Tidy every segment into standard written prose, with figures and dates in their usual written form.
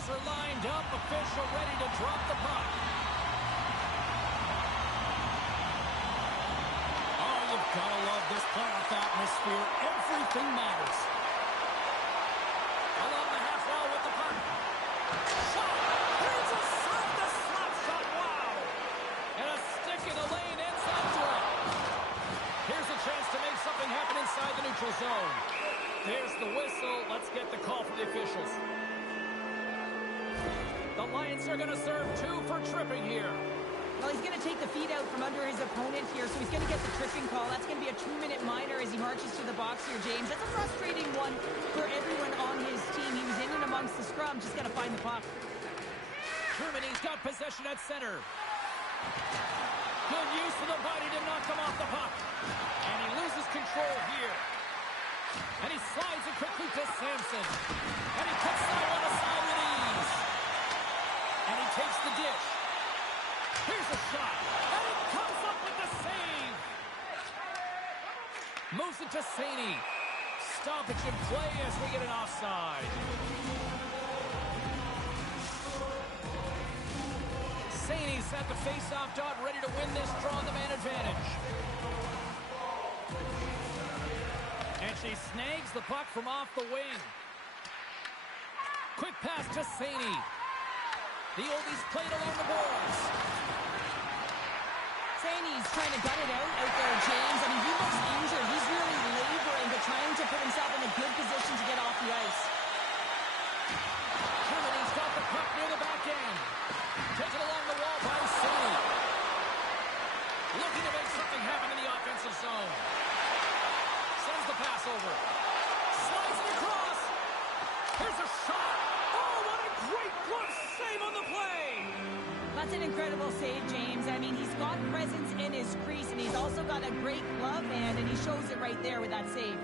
Players are lined up. Official ready to drop the puck. Oh, you've got to love this playoff atmosphere. Everything matters. Along the half wall with the puck. Shot! Here's a shot! The slap shot! Wow! And a stick in the lane ends that draw. Here's a chance to make something happen inside the neutral zone. There's the whistle. Let's get the call from the officials. The Lions are going to serve 2 for tripping here. Well, he's going to take the feet out from under his opponent here, so he's going to get the tripping call. That's going to be a 2-minute minor as he marches to the box here, James. That's a frustrating one for everyone on his team. He was in and amongst the scrum, just got to find the puck. Germany's got possession at center. Good use of the body to knock him off the puck. And he loses control here. And he slides it quickly to Samson. And he puts that one aside with ease. And he takes the dish. Here's a shot. And it comes up with the save. Moves it to Saney. Stoppage in play as we get an offside. Saney's at the face-off dot, ready to win this draw on the man advantage. And she snags the puck from off the wing. Quick pass to Saney. The oldies played along the boards. Saney's trying to gut it out there, James. I mean, he looks injured. He's really laboring, but trying to put himself in a good position to get off the ice. Germany's got the puck near the back end. Taken along the wall by Saney. Looking to make something happen in the offensive zone. Sends the pass over. Slides it across. Here's a shot. Oh, what a great glove save on the play. That's an incredible save, James. I mean, he's got presence in his crease, and he's also got a great glove hand, and he shows it right there with that save.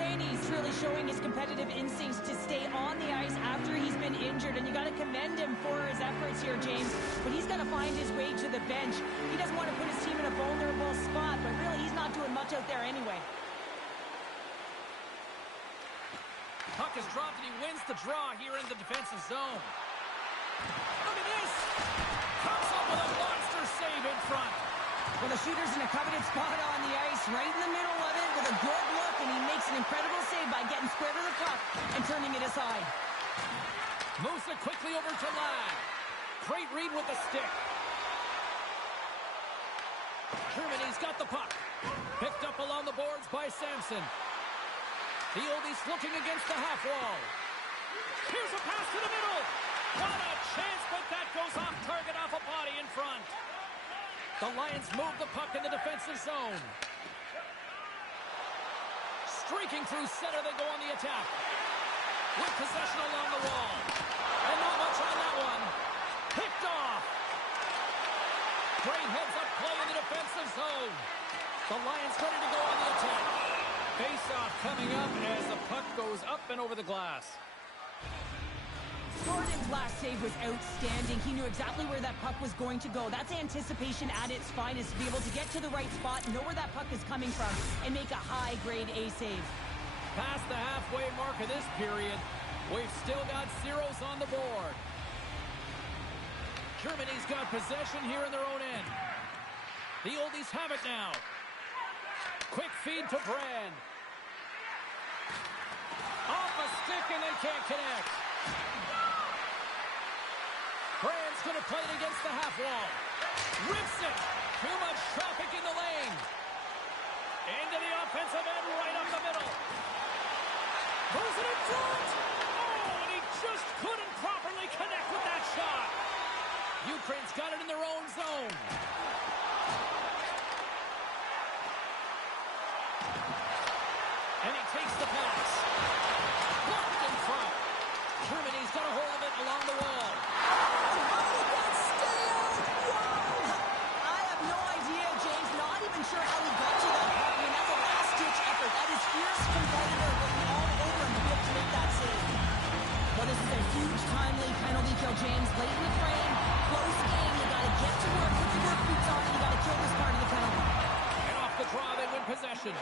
Saney's really showing his competitive instincts to stay on the ice after he's been injured, and you got to commend him for his efforts here, James. But he's got to find his way to the bench. He doesn't want to put his team in a vulnerable spot, but really he's not doing much out there anyway. Puck is dropped, and he wins the draw here in the defensive zone. Look at this! Comes up with a monster save in front. Well, the shooter's in a coveted spot on the ice, right in the middle of it, with a good look, and he makes an incredible save by getting square to the puck and turning it aside. Moves it quickly over to Ladd. Great read with the stick. Germany's got the puck. Picked up along the boards by Samson. The oldies looking against the half wall. Here's a pass to the middle. What a chance, but that goes off target off a body in front. The Lions move the puck in the defensive zone. Streaking through center, they go on the attack. With possession along the wall. And not much on that one. Picked off. Great heads-up play in the defensive zone. The Lions ready to go on the attack. Face-off coming up as the puck goes up and over the glass. Gordon's last save was outstanding. He knew exactly where that puck was going to go. That's anticipation at its finest, to be able to get to the right spot, know where that puck is coming from, and make a high-grade A save. Past the halfway mark of this period, we've still got zeros on the board. Germany's got possession here in their own end. The oldies have it now. Quick feed to Brand. Off a stick and they can't connect. Brand's going to play it against the half wall. Rips it. Too much traffic in the lane. Into the offensive end, right up the middle. Goes it in front. Oh, and he just couldn't properly connect with that shot. Ukraine's got it in their own zone. And he takes the pass. Blocked in front. Germany's got a hold of it along the wall. I have no idea, James. Not even sure how he got to that puck. I mean, that's a last-ditch effort. That is fierce competitor looking all over him to be able to make that save. Well, this is a huge timely penalty kill, James. Late in the frame, close game. You got to get to work, put your work boots on, and you got to kill this part of the penalty. And off the draw, they win possession.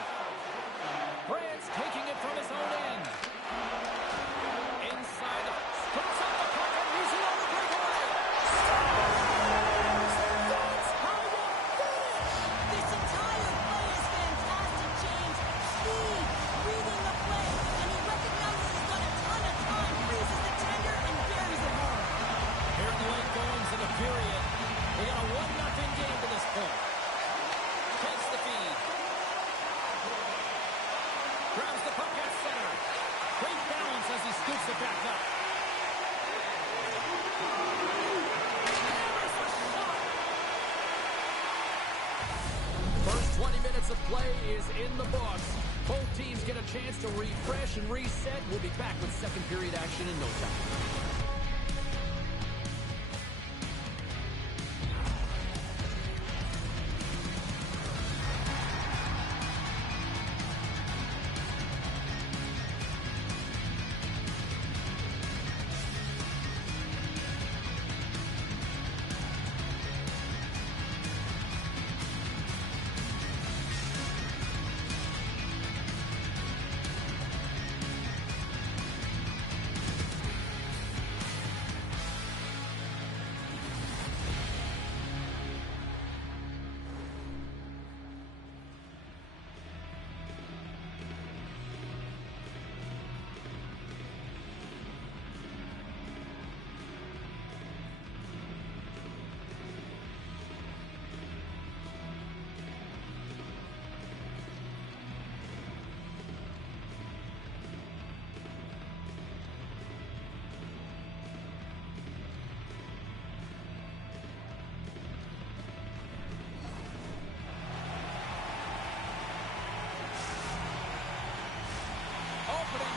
Brand's taking it from his own end. Inside the... Puts up the puck play is in the books. Both teams get a chance to refresh and reset. We'll be back with second period action in no time.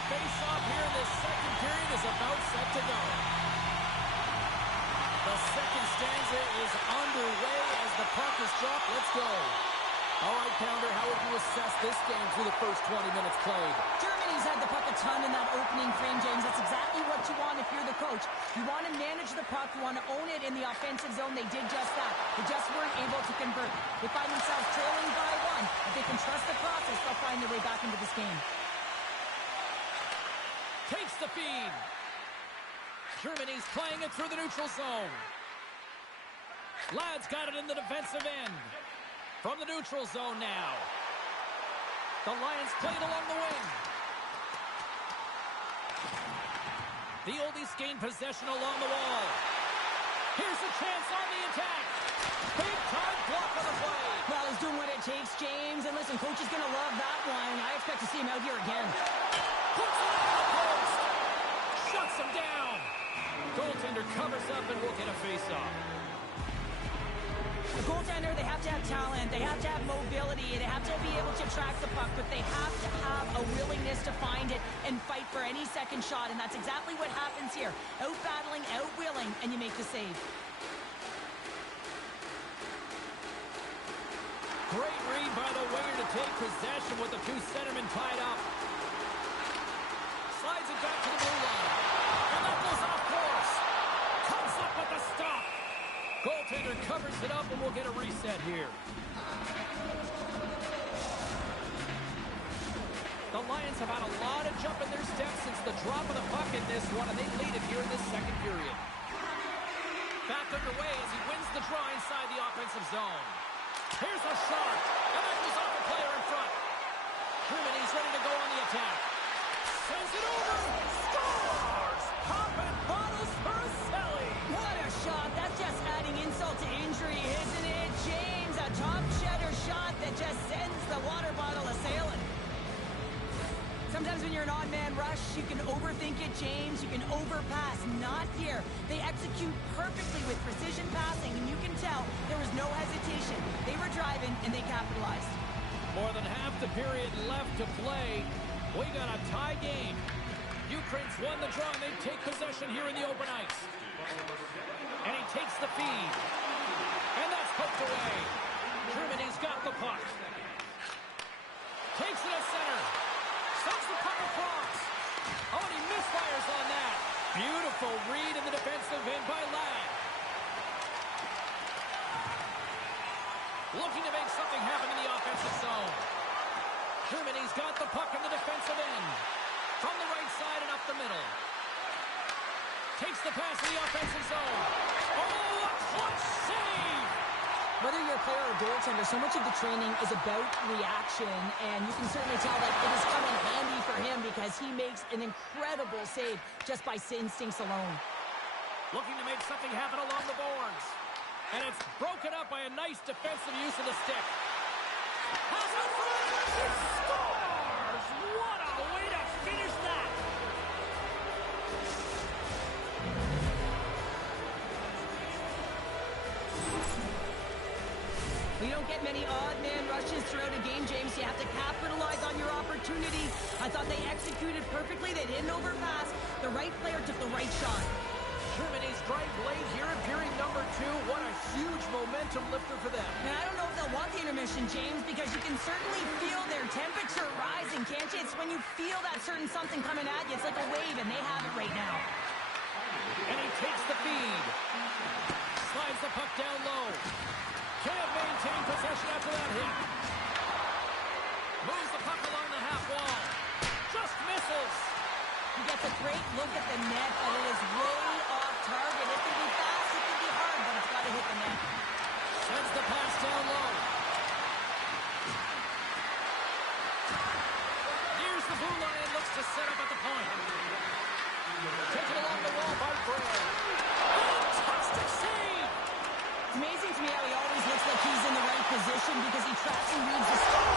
Face-off here in this second period is about set to go. The second stanza is underway as the puck is dropped. Let's go. All right, Pounder, how would you assess this game through the first 20 minutes played? Germany's had the puck a ton in that opening frame, James. That's exactly what you want if you're the coach. You want to manage the puck. You want to own it in the offensive zone. They did just that. They just weren't able to convert. They find themselves trailing by one. If they can trust the process, they'll find their way back into this game. Takes the feed. Germany's playing it through the neutral zone. Ladd's got it in the defensive end. From the neutral zone now. The Lions played along the wing. The oldies gain possession along the wall. Here's a chance on the attack. Big time block on the play. Well, he's doing what it takes, James. And listen, coach is going to love that one. I expect to see him out here again. Puts it on the post. Shuts him down. Goaltender covers up and will get a face-off. The goaltender, they have to have talent. They have to have mobility. They have to be able to track the puck, but they have to have a willingness to find it and fight for any second shot, and that's exactly what happens here. Out-battling, out-willing, and you make the save. Great read by the winger to take possession with the two centermen tied up. Slides it back to the blue line. And that goes off course. Comes up with the stop. Goaltender covers it up and we'll get a reset here. The Lions have had a lot of jump in their steps since the drop of the puck in this one, and they lead it here in this second period. Back underway as he wins the draw inside the offensive zone. Here's a shot, and that goes off a player in front. Germany's ready to go on the attack. Sends it over. Scores! Popping bottles for Selly. What a shot. That's just adding insult to injury, isn't it, James? A top-shedder shot that just sends the water bottle a-sailing. Sometimes when you're an odd-man rush, you can overthink it, James. You can overpass. Not here. They execute perfectly with precision passing, and you can tell there was no hesitation. They were driving, and they capitalized. More than half the period left to play. We got a tie game. Ukraine's won the draw, and they take possession here in the open ice. And he takes the feed. And that's poked away. Germany's got the puck. Takes it at center. Sends the puck across. Oh, and he misfires on that. Beautiful read in the defensive end by Ladd. Looking to make something happen in the offensive zone. Germany's got the puck in the defensive end. From the right side and up the middle. Takes the pass in the offensive zone. Oh, a clutch save! Whether you're a player or a goaltender, so much of the training is about reaction, and you can certainly tell that it is coming handy for him because he makes an incredible save just by instincts alone. Looking to make something happen along the boards. And it's broken up by a nice defensive use of the stick. Has it front! He scores! What a way to finish that! You don't get many odd man rushes throughout a game, James. You have to capitalize on your opportunity. I thought they executed perfectly. They didn't overpass. The right player took the right shot. Germany's drive late here in period number 2. What a huge momentum lifter for them. Now, I don't know if they'll want the intermission, James, because you can certainly feel their temperature rising, can't you? It's when you feel that certain something coming at you. It's like a wave, and they have it right now. And he takes the feed. Slides the puck down low. Can't maintain possession after that hit. Moves the puck along the half wall. Just misses. He gets a great look at the net, but it is way off target. It can be fast, it can be hard, but it's got to hit the net. Sends the pass down low. Nears the blue line and looks to set up at the point. Taken along the wall by Gray. Fantastic save! It's amazing to me how he always looks like he's in the right position because he tracks and reads the score.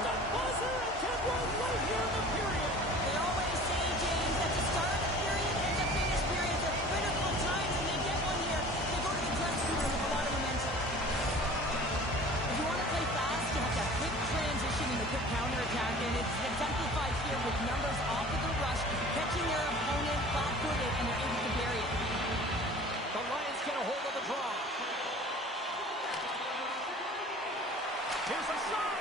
The buzzer and can run right here in the period. They always say, James, that the start of the period and the finish period are critical times, and they get one here. They go to the dressing room with a lot of momentum. If you want to play fast, you have to have quick transition and a quick counterattack, and it's exemplified here with numbers off of the rush, catching their opponent flat-footed, and they're able to bury it. The Lions get a hold of the draw. Here's a shot.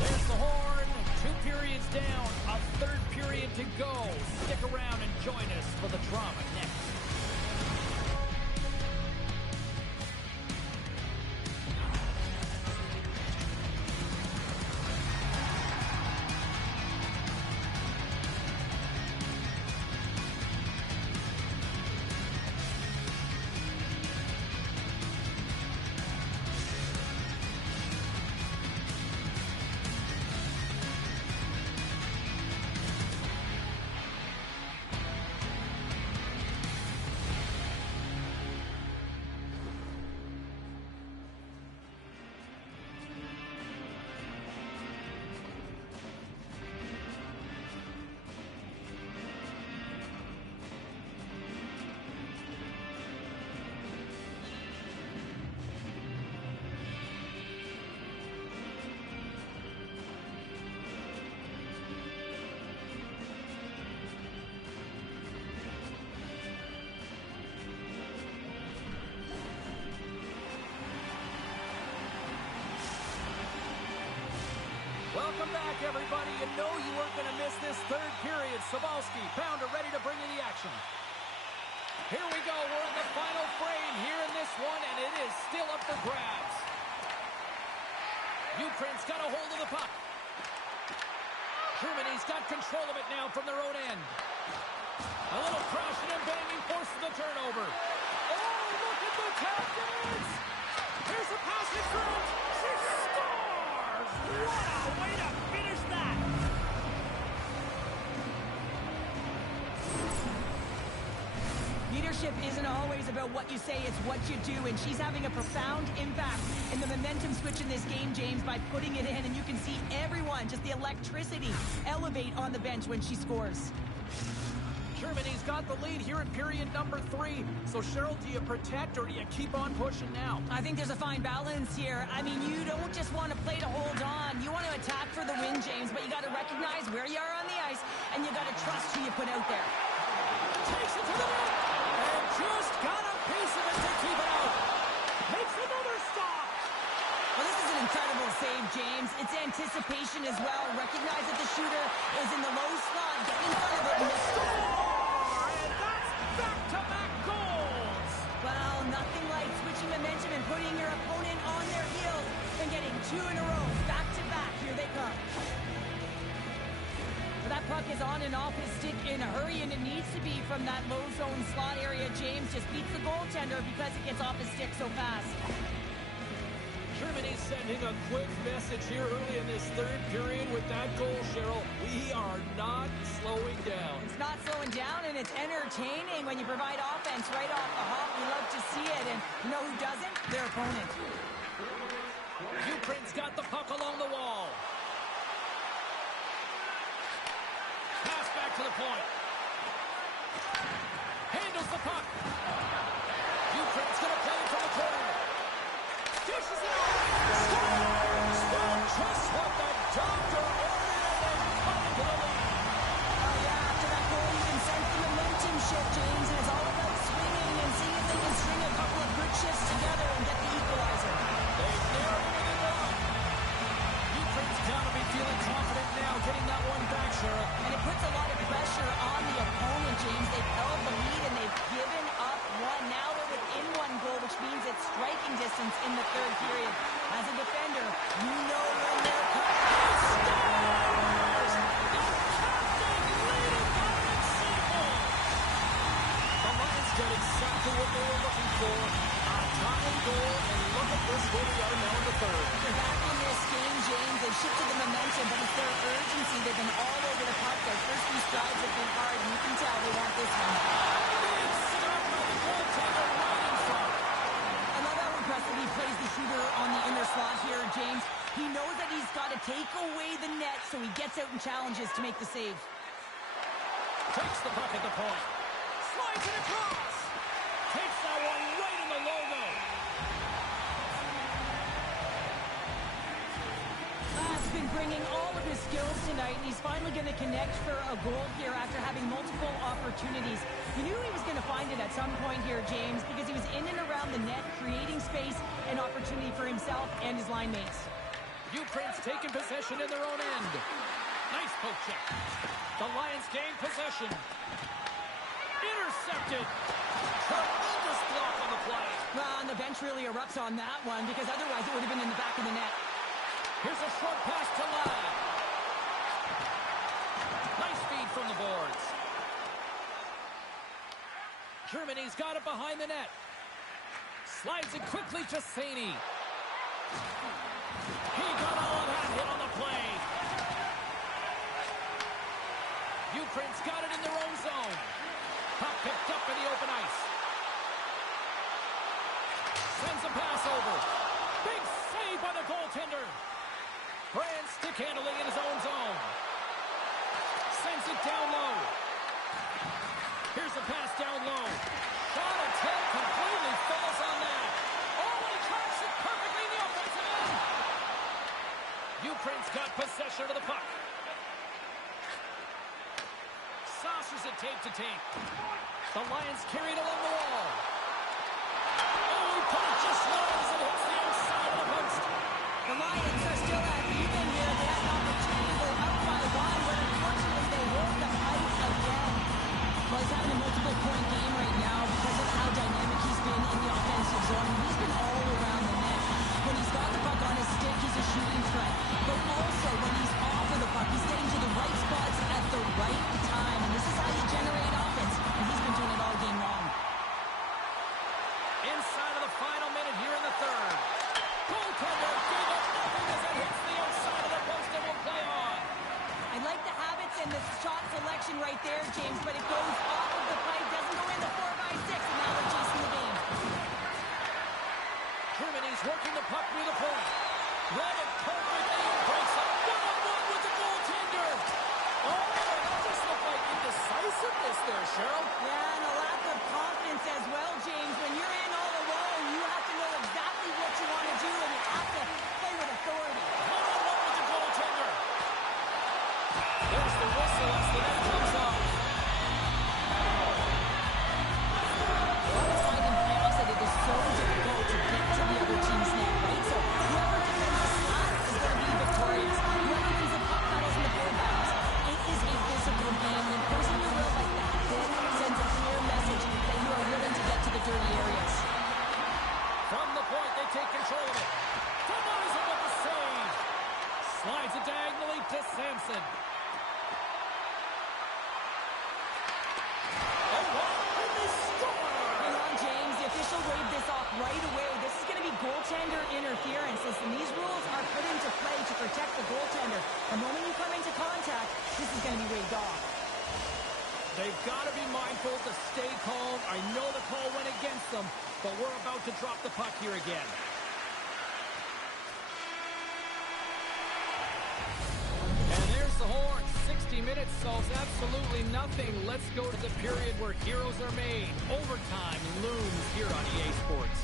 There's the horn. 2 periods down. A third period to go. Stick around and join us for the drama next. Welcome back, everybody. You know you weren't going to miss this third period. Sabalski, Pounder ready to bring you the action. Here we go. We're in the final frame here in this one, and it is still up for grabs. Ukraine's got a hold of the puck. Germany's got control of it now from their own end. A little crashing and banging forces the turnover. Oh, look at the tactics! Here's a pass in front. She scores! What a way to finish that! Leadership isn't always about what you say, it's what you do, and she's having a profound impact in the momentum switch in this game, James, by putting it in, and you can see everyone, just the electricity, elevate on the bench when she scores. Germany's got the lead here in period number 3. So, Cheryl, do you protect or do you keep on pushing now? I think there's a fine balance here. I mean, you don't just want to play to hold on. You want to attack for the win, James, but you got to recognize where you are on the ice, and you got to trust who you put out there. Takes it to the net, and just got a piece of it to keep it out. Makes another stop. Well, this is an incredible save, James. It's anticipation as well. Recognize that the shooter is in the low slot. Get in front of it. And that's back-to-back goals. Well, nothing like switching momentum and putting your opponent on their heels and getting 2 in a row. Back-to-back. Here they come. But that puck is on and off his stick in a hurry, and it needs to be from that low zone slot area. James just beats the goaltender because it gets off his stick so fast. Germany sending a quick message here early in this third period with that goal, Cheryl. We are not slowing down. It's not slowing down, and it's entertaining when you provide offense right off the hop. We love to see it, and you know who doesn't? Their opponent. Ukraine's got the puck along the wall. Pass back to the point. Handles the puck. Ukraine Durant's going to play it from the corner. Dishes it off. Scores! Well, just what the doctor ordered, and they cut into the lead. Oh, yeah, after that goal, you can sense the momentum shift, James, and it's all about swinging and seeing if they can string a couple of good shifts together and get the equalizer. They've narrowed it in one. Ukraine's got to be feeling confident now, getting that one back, Cheryl. And it puts a lot of pressure on the opponent, James. They've held the lead and they've given up one. Now they're within one goal, which means it's striking distance in the third period. As a defender, you know when they're coming. Stars! The captain leading by an example. The Lions got exactly what they were looking for. A tying goal, and look at this where we are now in the third. They're back in this game, James. They've shifted the momentum, but it's their urgency. They've been all over the puck. Their first few strides have been hard, and you can tell they want this one. Big stop by the goaltender right in front. I love how impressive he plays the shooter on the inner slot here, James. He knows that he's got to take away the net, so he gets out and challenges to make the save. Takes the puck at the point. Slides it across. Takes that one right in the logo. Has been bringing all of his skills tonight, and he's finally going to connect for a goal here after having multiple opportunities. You knew he was going to find it at some point here, James, because he was in and around the net, creating space and opportunity for himself and his line mates. Ukraine's taking possession in their own end. Nice poke check. The Lions gain possession. Intercepted. Tremendous block on the play. Well, and the bench really erupts on that one, because otherwise it would have been in the back of the net. Here's a short pass to Ladd. Nice feed from the boards. Germany's got it behind the net. Slides it quickly to Saini. He got all of that hit on the play. Ukraine's got it in their own zone. Puck picked up in the open ice. Sends a pass over. Big save by the goaltender. Brand stick handling in his own zone. Sends it down low. Here's a pass down low. Shot attempt completely falls on that. Oh, and he tracks it perfectly in the offensive end. Ukraine's got possession of the puck. Saucers it tape to tape. The Lions carried along the wall. Oh, he put it just wide as it hits the outside of the post. The Lions are still at even here. They had an opportunity to go up by one, but unfortunately they hold the fight again. Well, he's having a multiple-point game right now because of how dynamic he's been in the offensive zone. He's been all around the net. When he's got the puck on his stick, he's a shooting threat. But also, when he's off of the puck, he's getting to the right spots at the right time. And this is how you generate offense. And he's been doing it all game long. Inside of the final minute here in the third. Goaltender gave up nothing as it hits the outside of the post and will play on. I like the habits and the shot selection right there, James, but it goes off of the pipe, doesn't go in the 4x6, and now they're chasing the game. Germany's working the puck near the point. Read it perfectly and breaks up. One-on-one with the goaltender. Oh, that just looked like indecisiveness there, Cheryl. Yeah, and a lack of confidence as well, James. When you're in all alone, you have to know exactly what you want to do, and you have to play with authority. One-on-one with the goaltender. There's the whistle as the net comes off. Well, it's finding chaos that it is so difficult to get to the other team's net, right? So whoever defends the slot is going to be victorious. Whoever wins the puck battles and the board battles. It is a physical game. And imposing your will like that sends a clear message that you are willing to get to the dirty areas. From the point, they take control of it. Denies it with the save. Slides it diagonally to Samson. Oh, wow, and they score! Hang on, James. The official waved this off right away. This is going to be goaltender interference. Listen, these rules are put into play to protect the goaltender. The moment you come into contact, this is going to be waved off. They've got to be mindful to stay calm. I know the call went against them, but we're about to drop the puck here again. And there's the horn. 60 minutes. minutes solves absolutely nothing. Let's go to the period where heroes are made. Overtime looms here on EA Sports.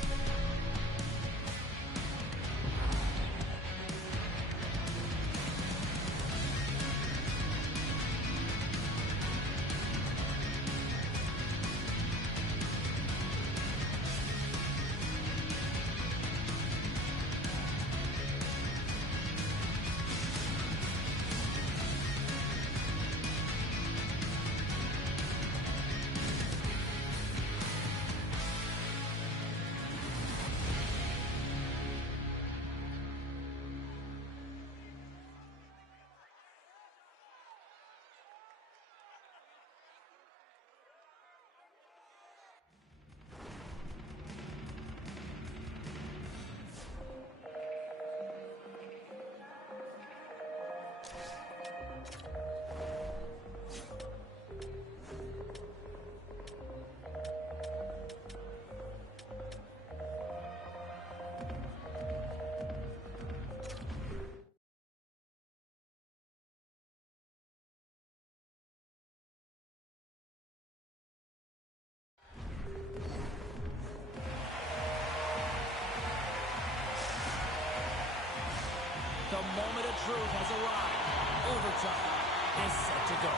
The moment of truth has arrived. Overtime is set to go.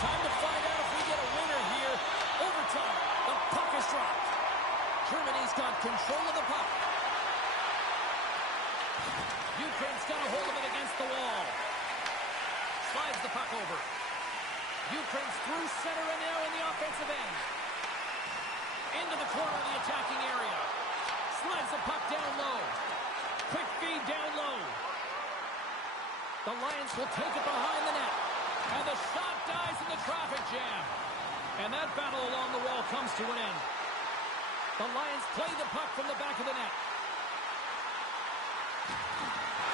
Time to find out if we get a winner here. Overtime. The puck is dropped. Germany's got control of the puck. Ukraine's got a hold of it against the wall. Slides the puck over. Ukraine's through center and now in the offensive end. Into the corner of the attacking area. Slides the puck down low. Quick feed down low. The Lions will take it behind the net. And the shot dies in the traffic jam. And that battle along the wall comes to an end. The Lions play the puck from the back of the net.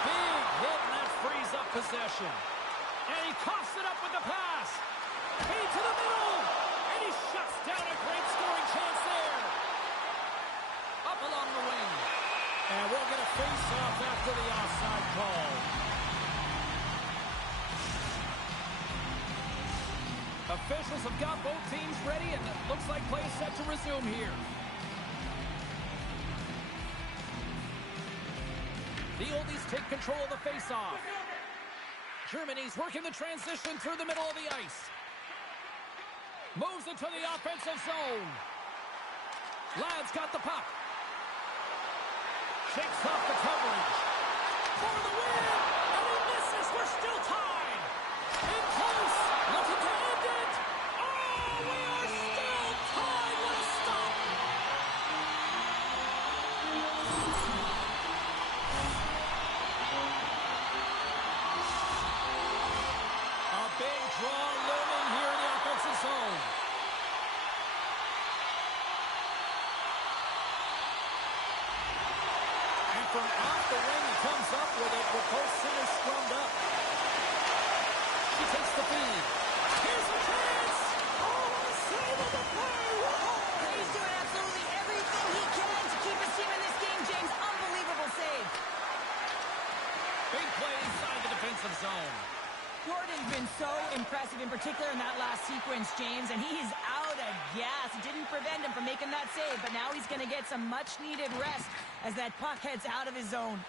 Big hit, and that frees up possession. And he coughs it up with the pass. Feed to the middle. And he shuts down a great scoring chance there. Up along the wing. And we'll get a face-off after the offside call. Officials have got both teams ready, and it looks like play is set to resume here. The Oldies take control of the face-off. Germany's working the transition through the middle of the ice. Moves into the offensive zone. Ladd's got the puck. Shakes off the coverage. For the win! And he misses! We're still tied! In close! Looking to end it! Oh, we are still tied! What a stop! A big draw looming here in the offensive zone. From off the wing, he comes up with it with both centers strummed up. She takes the feed. Here's the chance! Oh, what a save of the play! Whoa! He's doing absolutely everything he can to keep his team in this game, James. Unbelievable save. Big play inside the defensive zone. Jordan's been so impressive, in particular in that last sequence, James, and he's out of gas. It didn't prevent him from making that save, but now he's going to get some much-needed rest as that puck heads out of his zone.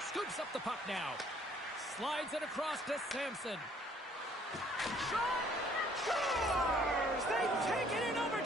Scoops up the puck now. Slides it across to Samson. Shot! Scores! They take it in overtime!